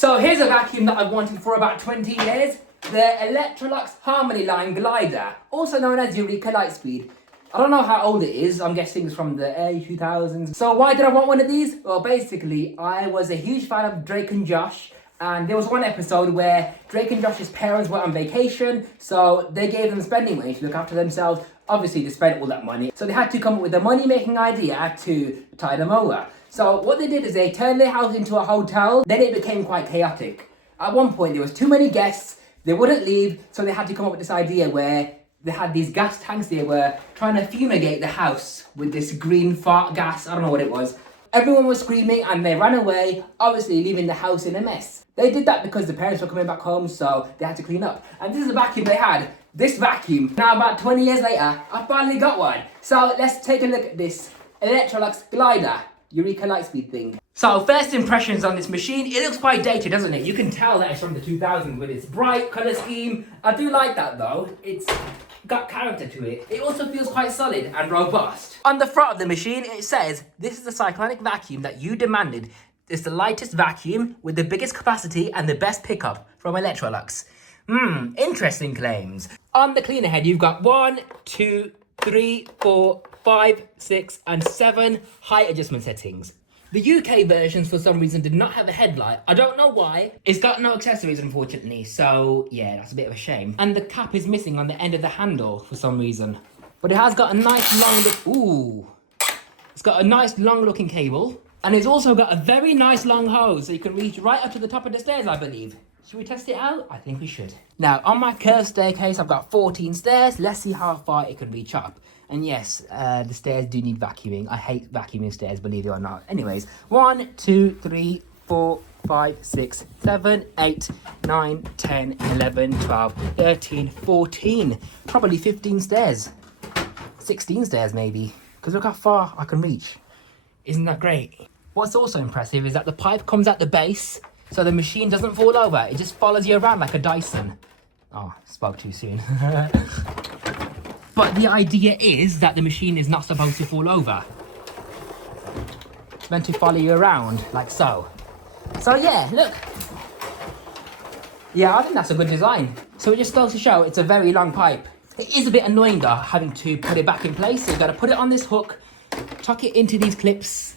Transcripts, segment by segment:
So here's a vacuum that I've wanted for about 20 years. The Electrolux Harmony Line Glider, also known as Eureka Lightspeed. I don't know how old it is, I'm guessing it's from the early 2000s. So why did I want one of these? Well, basically, I was a huge fan of Drake and Josh, and there was one episode where Drake and Josh's parents were on vacation, so they gave them spending money to look after themselves. Obviously, they spent all that money, so they had to come up with a money-making idea to tide them over. So what they did is they turned their house into a hotel, then it became quite chaotic. At one point, there was too many guests, they wouldn't leave, so they had to come up with this idea where they had these gas tanks. They were trying to fumigate the house with this green fart gas. I don't know what it was. Everyone was screaming and they ran away, obviously leaving the house in a mess. They did that because the parents were coming back home, so they had to clean up. And this is the vacuum they had. This vacuum. Now about 20 years later, I finally got one. So let's take a look at this Electrolux Glider Eureka Lightspeed thing. So first impressions on this machine, it looks quite dated, doesn't it? You can tell that it's from the 2000s with its bright colour scheme. I do like that though. It's got character to it. It also feels quite solid and robust. On the front of the machine, it says, "This is the cyclonic vacuum that you demanded. It's the lightest vacuum with the biggest capacity and the best pickup from Electrolux." Interesting claims. On the cleaner head, you've got 1, 2, 3, 4, 5, 6, and 7 height adjustment settings. The UK versions, for some reason, did not have a headlight. I don't know why. It's got no accessories, unfortunately, so yeah, that's a bit of a shame. And the cap is missing on the end of the handle for some reason. But it has got a nice long it's got a nice long looking cable. And it's also got a very nice long hose, so you can reach right up to the top of the stairs, I believe. Should we test it out? I think we should. Now, on my curved staircase, I've got 14 stairs. Let's see how far it can reach up. And yes, the stairs do need vacuuming. I hate vacuuming stairs, believe it or not. Anyways, 1, 2, 3, 4, 5, 6, 7, 8, 9, 10, 11, 12, 13, 14. Probably 15 stairs. 16 stairs maybe. Because look how far I can reach. Isn't that great? What's also impressive is that the pipe comes at the base, so the machine doesn't fall over. It just follows you around like a Dyson. Oh, spoke too soon. But the idea is that the machine is not supposed to fall over. It's meant to follow you around, like so. So yeah, look. Yeah, I think that's a good design. So it just goes to show it's a very long pipe. It is a bit annoying though, having to put it back in place. So you've got to put it on this hook, tuck it into these clips,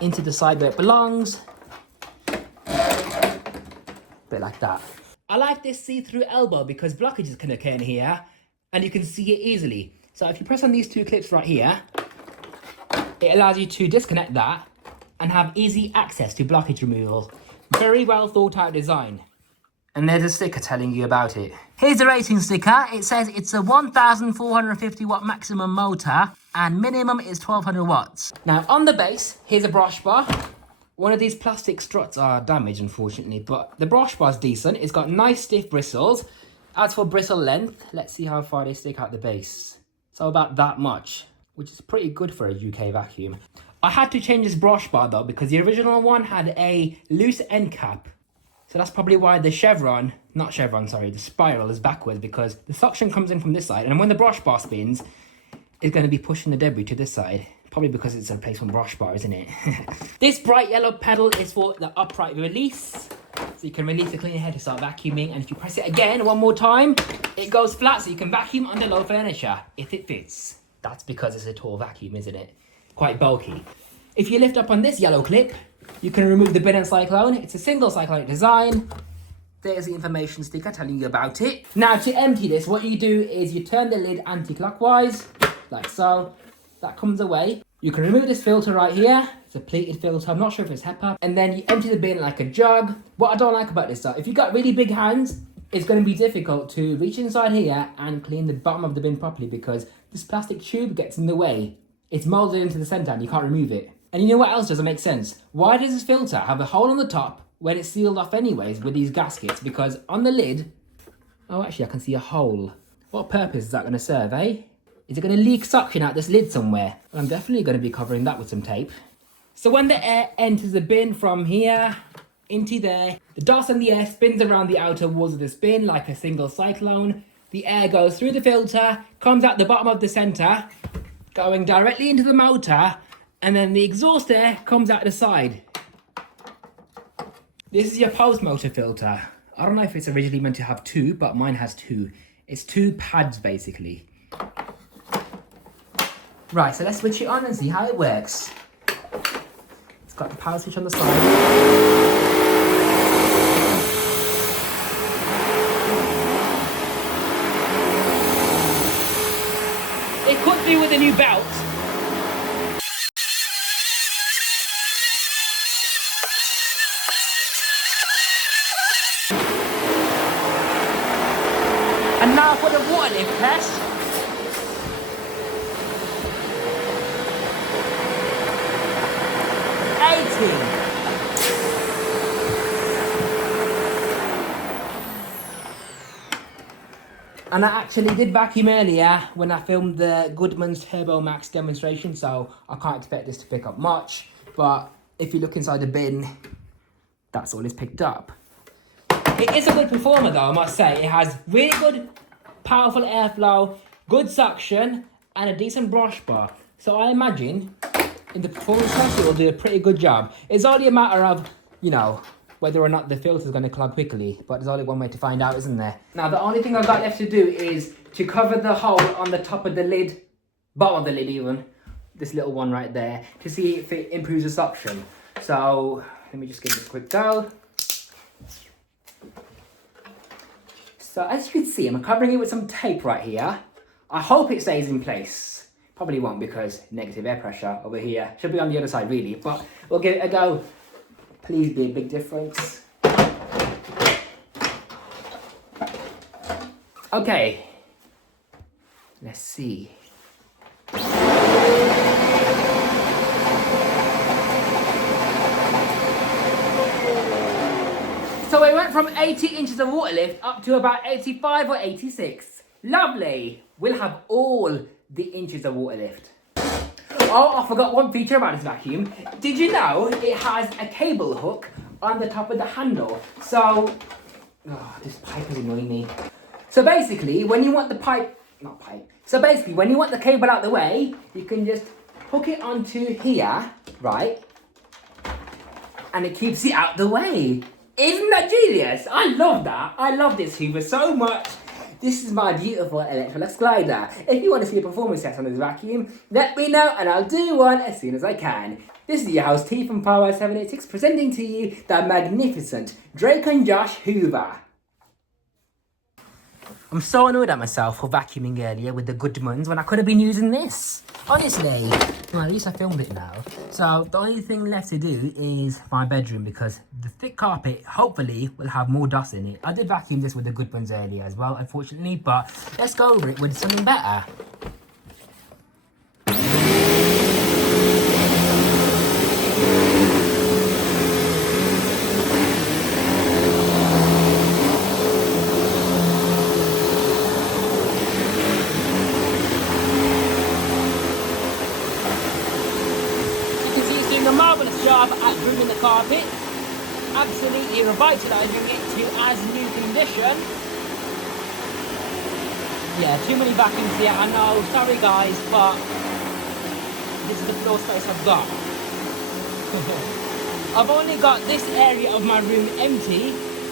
into the side where it belongs. Bit like that. I like this see-through elbow because blockages can occur in here and you can see it easily. So if you press on these two clips right here, it allows you to disconnect that and have easy access to blockage removal. Very well thought out design. And there's a sticker telling you about it. Here's the rating sticker. It says it's a 1,450 watt maximum motor and minimum is 1,200 watts. Now on the base, here's a brush bar. One of these plastic struts are damaged, unfortunately, but the brush bar's decent. It's got nice stiff bristles. As for bristle length, let's see how far they stick out the base. So about that much, which is pretty good for a UK vacuum. I had to change this brush bar though, because the original one had a loose end cap. So that's probably why the the spiral is backwards, because the suction comes in from this side, and when the brush bar spins, it's going to be pushing the debris to this side. Probably because it's a replacement brush bar, isn't it? This bright yellow pedal is for the upright release. So you can release the cleaner head to start vacuuming. And if you press it again one more time, it goes flat so you can vacuum under low furniture if it fits. That's because it's a tall vacuum, isn't it? Quite bulky. If you lift up on this yellow clip, you can remove the bin and cyclone. It's a single cyclonic design. There's the information sticker telling you about it. Now to empty this, what you do is you turn the lid anti-clockwise, like so. That comes away. You can remove this filter right here. It's a pleated filter. I'm not sure if it's HEPA. And then you empty the bin like a jug. What I don't like about this though, if you've got really big hands, it's going to be difficult to reach inside here and clean the bottom of the bin properly because this plastic tube gets in the way. It's molded into the center and you can't remove it. And you know what else doesn't make sense? Why does this filter have a hole on the top when it's sealed off anyways with these gaskets? Because on the lid, oh actually I can see a hole. What purpose is that going to serve, eh? Is it going to leak suction out this lid somewhere? Well, I'm definitely going to be covering that with some tape. So when the air enters the bin from here into there, the dust and the air spins around the outer walls of this bin like a single cyclone. The air goes through the filter, comes out the bottom of the center, going directly into the motor, and then the exhaust air comes out the side. This is your pulse motor filter. I don't know if it's originally meant to have two, but mine has two. It's two pads basically. Right, so let's switch it on and see how it works. It's got the power switch on the side. It could be with a new belt. And now for the water lift test. And I actually did vacuum earlier when I filmed the Goodman's Turbo Max demonstration, so I can't expect this to pick up much. But if you look inside the bin, that's all it's picked up. It is a good performer though, I must say. It has really good, powerful airflow, good suction, and a decent brush bar. So I imagine in the performance test, it will do a pretty good job. It's only a matter of, you know, whether or not the filter is going to clog quickly, but there's only one way to find out, isn't there? Now, the only thing I've got left to do is to cover the hole on the top of the lid, bottom of the lid even, this little one right there, to see if it improves the suction. So, let me just give this a quick go. So, as you can see, I'm covering it with some tape right here. I hope it stays in place. Probably won't because negative air pressure over here. Should be on the other side really, but we'll give it a go. Please be a big difference. Okay, let's see. So it went from 80 inches of water lift up to about 85 or 86. Lovely. We'll have all the inches of water lift. Oh, I forgot one feature about this vacuum. Did you know it has a cable hook on the top of the handle? So, this pipe is annoying me. So basically, when you want the when you want the cable out the way, you can just hook it onto here, right? And it keeps it out the way. Isn't that genius? I love that. I love this Hoover so much. This is my beautiful Electrolux Glider. If you want to see a performance test on this vacuum, let me know and I'll do one as soon as I can. This is your host T from Power 786 presenting to you the magnificent Drake and Josh Hoover. I'm so annoyed at myself for vacuuming earlier with the Goodmans when I could have been using this. Honestly. Well, at least I filmed it now. So the only thing left to do is my bedroom because the thick carpet hopefully will have more dust in it. I did vacuum this with the Goodmans earlier as well, unfortunately, but let's go over it with something better. A marvellous job at grooming the carpet, absolutely revitalising it to as new condition. Yeah, too many vacuums here, I know, sorry guys, but this is the floor space I've got. I've only got this area of my room empty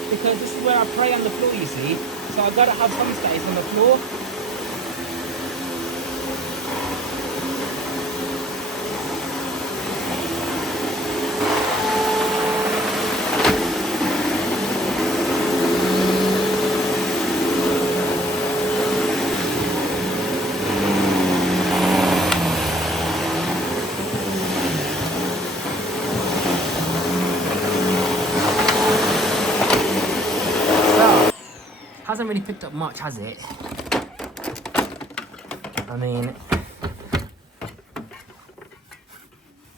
because this is where I pray on the floor, you see, so I've got to have some space on the floor. Hasn't really picked up much, has it? I mean,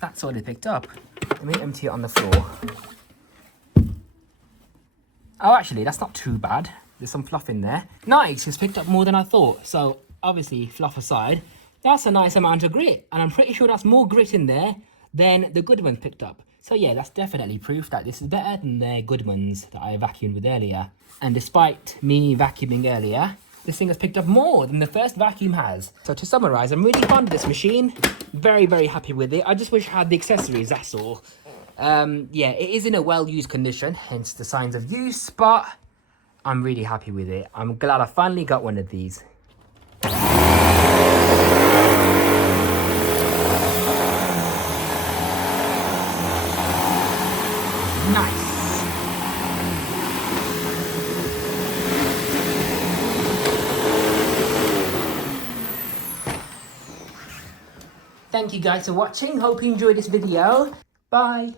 that's all it picked up. Let me empty it on the floor. Oh, actually, that's not too bad. There's some fluff in there. Nice, it's picked up more than I thought. So, obviously, fluff aside, that's a nice amount of grit. And I'm pretty sure that's more grit in there than the Goodmans picked up. So yeah, that's definitely proof that this is better than the Goodmans that I vacuumed with earlier. And despite me vacuuming earlier, this thing has picked up more than the first vacuum has. So to summarise, I'm really fond of this machine. Very, very happy with it. I just wish I had the accessories, that's all. Yeah, it is in a well-used condition, hence the signs of use, but I'm really happy with it. I'm glad I finally got one of these. Nice. Thank you guys for watching. Hope you enjoyed this video. Bye.